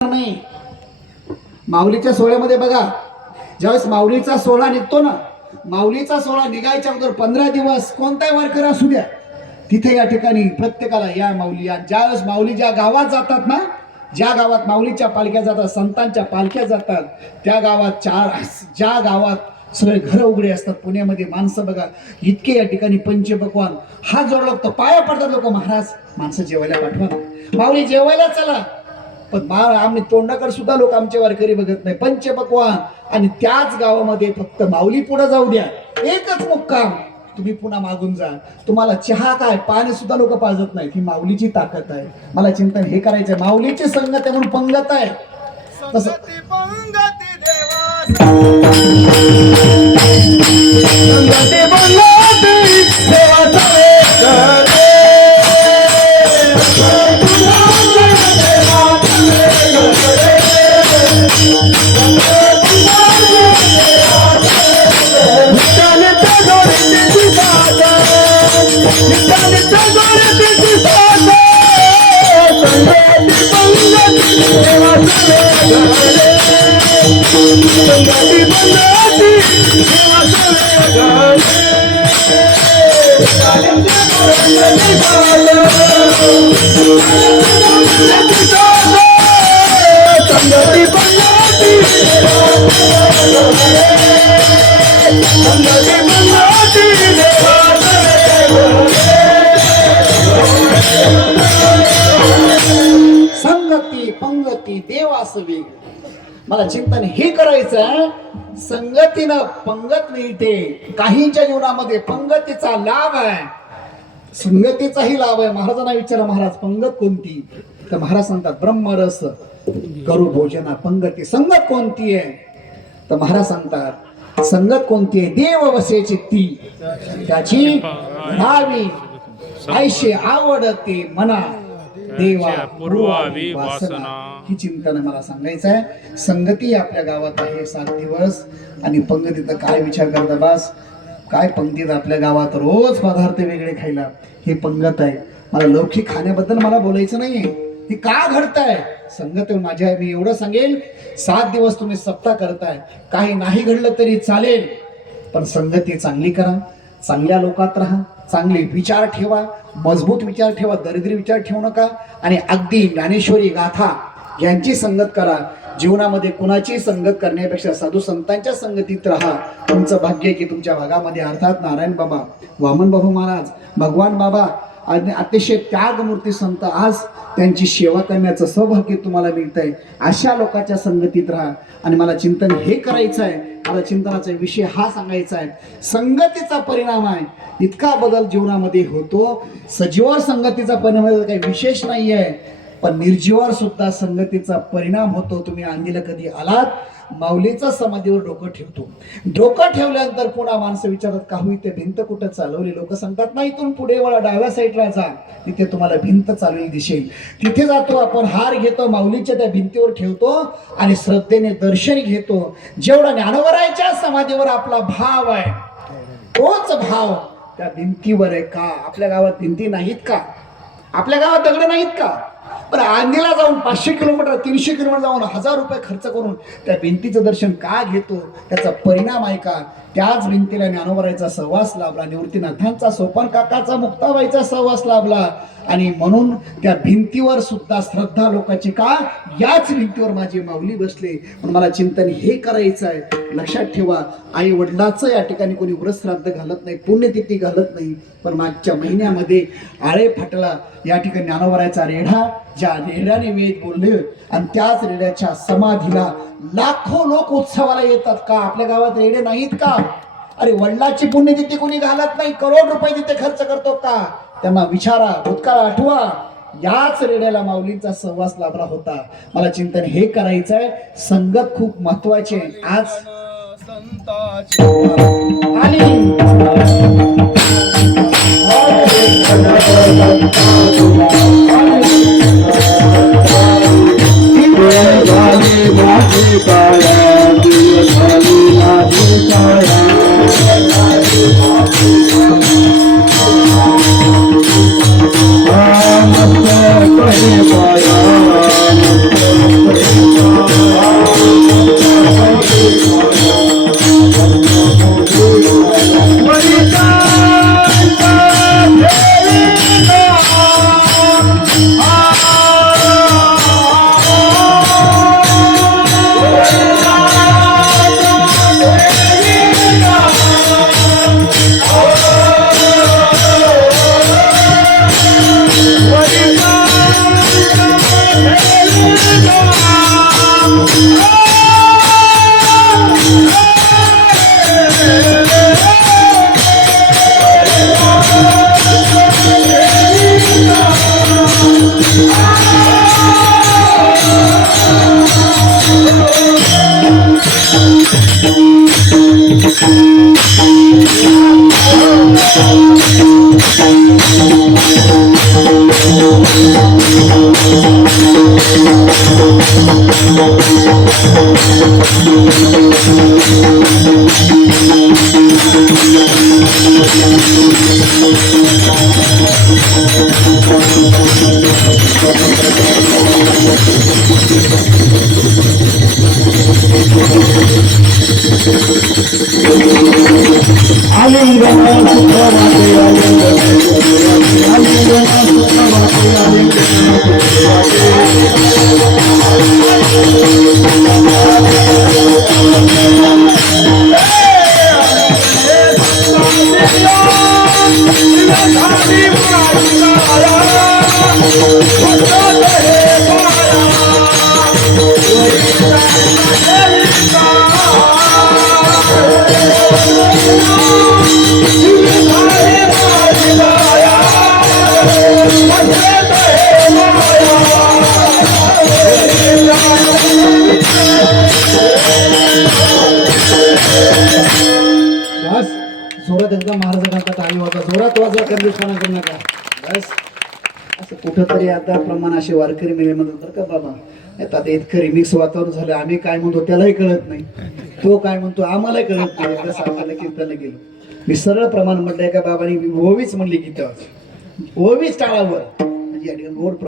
नाही. माऊलीच्या सोहळ्यामध्ये बघा, ज्यावेळेस माऊलीचा सोहळा निघतो ना, माऊलीचा सोहळा निघायच्या अगोदर 15 दिवस कोणताही वारकरी असू द्या, तिथे या ठिकाणी प्रत्येकाला या माऊली या. ज्यावेळेस माऊली ज्या गावात जातात ना, ज्या गावात माऊलीच्या पालख्या जातात, संतांच्या पालख्या जातात, त्या गावात ज्या गावात सगळे घर उघडे असतात, पुण्यामध्ये माणसं बघा इतके या ठिकाणी पंचपक्वान हात जोडला लागतो, पाया पडतात लोक, महाराज माणसं जेवायला पाठवा, माऊली जेवायला चला. पण आम्ही तोंडाकडे सुद्धा लोक आमचे वारकरी बघत नाही. पंचपक्वान आणि त्याच गावामध्ये फक्त माऊली पुढे जाऊ द्या, एकच मुक्काम, तुम्ही पुन्हा मागून जा. तुम्हाला चहा काय पाणी सुद्धा लोक पाजत नाही. ही माऊलीची ताकद आहे. मला चिंतन हे करायचंय, माऊलीची संगत आहे म्हणून पंगत आहे. तसं संगती पंगती देवासवी. मला चिंतन हे करायचं, संगतीनं पंगत मिळते. काहींच्या जीवनामध्ये पंगतीचा लाभ आहे, संगतीचाही लाभ आहे. महाराजांना विचारा, महाराज पंगत कोणती? तर महाराज सांगतात, ब्रह्मरस करू भोजना पंगती. संगत कोणती आहे? तर महाराज सांगतात, संगत कोणती आहे? देव वसे चित्ती त्याची राहावी, ऐशे आवडते मना देवा पुरवावी वासना. ही चिंतन मला सांगायचं आहे. संगती आपल्या गावात आहे 7 दिवस, आणि पंगतीचा काय विचार करता बस, काय पंक्तीत आपल्या गावात रोज पदार्थ वेगळे खायला, हे पंगत आहे. मला लौकिक खाण्याबद्दल मला बोलायचं नाहीये, हे का घडतंय संगत माझ्या. मी एवढं सांगेल, 7 दिवस तुम्ही सप्ताह करताय, काही नाही घडलं तरी चालेल, पण संगती चांगली करा, चांगल्या लोकात राहा, चांगले विचार ठेवा, मजबूत विचार ठेवा, दरिद्री विचार ठेवू नका. आणि अगदी ज्ञानेश्वरी गाथा यांची संगत करा. जीवनामध्ये कुणाची संगत करण्यापेक्षा साधू संतांच्या संगतीत राहा. तुमचं भाग्य की तुमच्या भागामध्ये अर्थात नारायण बाबा, वामन बाबू महाराज, भगवान बाबा आणि अतिशय त्यागमूर्ती संत, आज त्यांची सेवा करण्याचं सौभाग्य तुम्हाला मिळतंय. अशा लोकांच्या संगतीत राहा. आणि मला चिंतन हे करायचं आहे, मला चिंतनाचा विषय हा सांगायचा आहे, संगतीचा परिणाम आहे. इतका बदल जीवनामध्ये होतो. सजीवावर संगतीचा परिणाम काही विशेष नाही आहे, पण निर्जीवावर सुद्धा संगतीचा परिणाम होतो. तुम्ही आंधीला कधी आलात, माऊलीचा समाधीवर डोकं ठेवतो, डोकं ठेवल्यानंतर पुन्हा माणसं विचारतात, का होई ते भिंत कुठं चालवली? लोक सांगतात, नाही इथून पुढे वळा, डाव्या साईडला जा, तिथे तुम्हाला भिंत चालवली दिसेल. तिथे जातो आपण, हार घेतो, माऊलीच्या त्या भिंतीवर ठेवतो आणि श्रद्धेने दर्शन घेतो. जेवढा ज्ञानोबराच्या समाधीवर आपला भाव आहे, तोच भाव त्या भिंतीवर आहे. का आपल्या गावात भिंती नाहीत का? आपल्या गावात दगड नाहीत का? पण आंधीला जाऊन 500 किलोमीटर 300 किलोमीटर जाऊन 1000 रुपये खर्च करून त्या भिंतीचं दर्शन का घेतो? त्याचा परिणाम आहे का? त्याच भिंतीला ज्ञानोबराचा सहवास लाभला, निवृत्तीनाथांचा, सोपान काकाचा, मुक्ताबाईचा सहवास लाभला. आणि म्हणून त्या भिंतीवर सुद्धा श्रद्धा लोकांची. का? याच भिंतीवर माझी माऊली बसले. पण मला चिंतन हे करायचं आहे. लक्षात ठेवा, आई वडिलाचं या ठिकाणी कोणी व्रत श्राद्ध घालत नाही, पुण्यतिथी घालत नाही. पण मागच्या महिन्यामध्ये आळे फाटला या ठिकाणी ज्ञानोबराचा रेढा, ज्या रेड्याने वेद बोलले, आणि त्याच रेड्याच्या समाधीला लाखो लोक उत्सवाला येतात. का आपल्या गावात रेडे नाहीत का? अरे वडिलाची पुण्यतिथी कोणी घालत नाही, करोड रुपये तिथे खर्च करतो का? त्यांना विचारा, भूतकाळ आठवा, याच रेड्याला माऊलींचा सहवास लाभला होता. मला चिंतन हे करायचं आहे. संगत खूप महत्वाची आहे. आज बस जोरात एकदा महाराजांचा टाळी वाजवा, जोरात वाजवा, कंजूसपणा करू नका. बस असं कुठंतरी आता प्रमाण असे वारकरी मेले म्हणतात बरं का बाबा. आता इतकं रिमिक्स वातावरण झालं, आम्ही काय म्हणतो त्यालाही कळत नाही, तो काय म्हणतो आम्हालाही कळत नाही. एकदा साताला कीर्तनला गेलो, मी सरळ प्रमाण म्हटलंय का बाबांनी ओवीच म्हणली की ओवीच टाळावर म्हणजे गोड